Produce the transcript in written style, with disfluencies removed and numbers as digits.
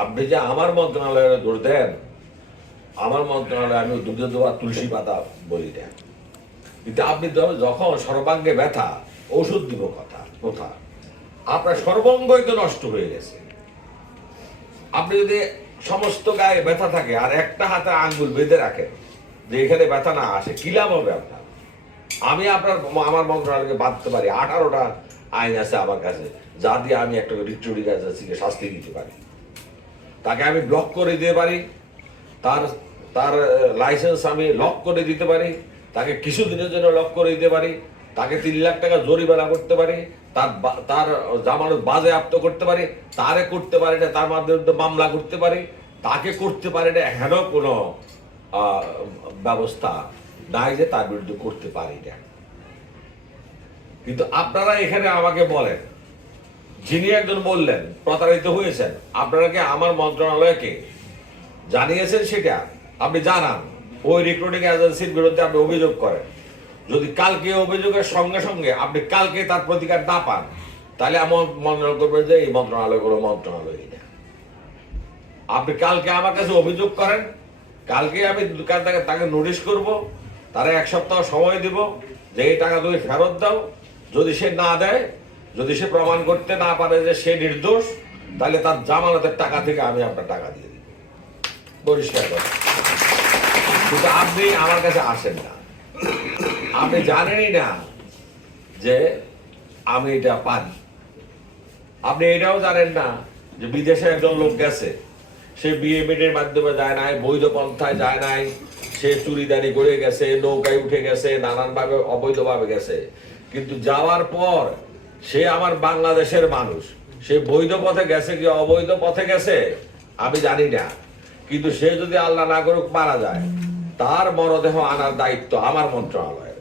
আপনি যে আমার মন্ত্রণালয়ে দোষ দেন, আমার মন্ত্রণালয়ে আমি দুধে দেওয়া তুলসী পাতা বলি না, কিন্তু আপনি যখন সর্বাঙ্গে ব্যথা ওষুধ দিব কথা আপনার সর্বাঙ্গই তো নষ্ট হয়ে গেছে। আপনি যদি সমস্ত গায়ে ব্যথা থাকে আর একটা হাতে আঙ্গুল বেঁধে রাখেন যে এখানে ব্যথা না আসে, কি লাভ হবে আপনার? আমি আমার মন্ত্রণালয়কে বাঁধতে পারি, 18টা আইন আছে আমার কাছে, যা দিয়ে আমি একটা রিক্রুটিং এজেন্সিকে শাস্তি দিতে পারি। তাকে আমি ব্লক করে দিতে পারি, তার তার লাইসেন্স আমি লক করে দিতে পারি, তাকে কিছুদিনের জন্য লক করে দিতে পারি, তাকে 3 লাখ টাকা জরিমানা করতে পারি, তার জামানত বাজেয়াপ্ত করতে পারি, তারে করতে পারি না তার মাধ্যমে মামলা করতে পারি, তাকে করতে পারি না হেন কোনো ব্যবস্থা নাই যে তার বিরুদ্ধে করতে পারি না। কিন্তু আপনারা এখানে আমাকে বলেন, যিনি একজন বললেন প্রতারিত হয়েছেন, আপনারা কি আমার মন্ত্রণালয়কে জানিয়েছেন? সেটা আপনি জানান, ওই রিক্রুটিং এজেন্সির বিরুদ্ধে আপনি অভিযোগ করেন। যদি কালকে অভিযোগের সঙ্গে সঙ্গে আপনি কালকে তার প্রতিকার না পান, তাহলে আমার মন্ত্রণালয় করবেন যে এই মন্ত্রণালয় কোনো মন্ত্রণালয়ই না। আপনি কালকে আমার কাছে অভিযোগ করেন, কালকে আমি তাকে নোটিশ করব, তারা 1 সপ্তাহ সময় দিব যে এই টাকা তুমি ফেরত দাও। যদি সে না দেয়, যদি সে প্রমাণ করতে না পারে যে সে নির্দোষ, তাহলে তার জামানতের টাকা থেকে আমি আপনার টাকা দিয়ে দিব, পরিষ্কার করে। কিন্তু আপনি আমার কাছে আসেন না, আপনি জানেনই না যে আমি এটা পারি। আপনি এটাও জানেন না যে বিদেশে একজন লোক গেছে, সে বিএমএড-এর মাধ্যমে যায় নাই, বৈধ পন্থায় যায় নাই, সে চুরিদারি করে গেছে, নৌকায় উঠে গেছে, নানানভাবে অবৈধভাবে গেছে, কিন্তু যাওয়ার পর সে আমার বাংলাদেশের মানুষ। সে বৈধ পথে গেছে কি অবৈধ পথে গেছে আমি জানি না, কিন্তু সে যদি আল্লাহ না করুক মারা যায়, তার মরদেহ আনার দায়িত্ব আমার মন্ত্রণালয়।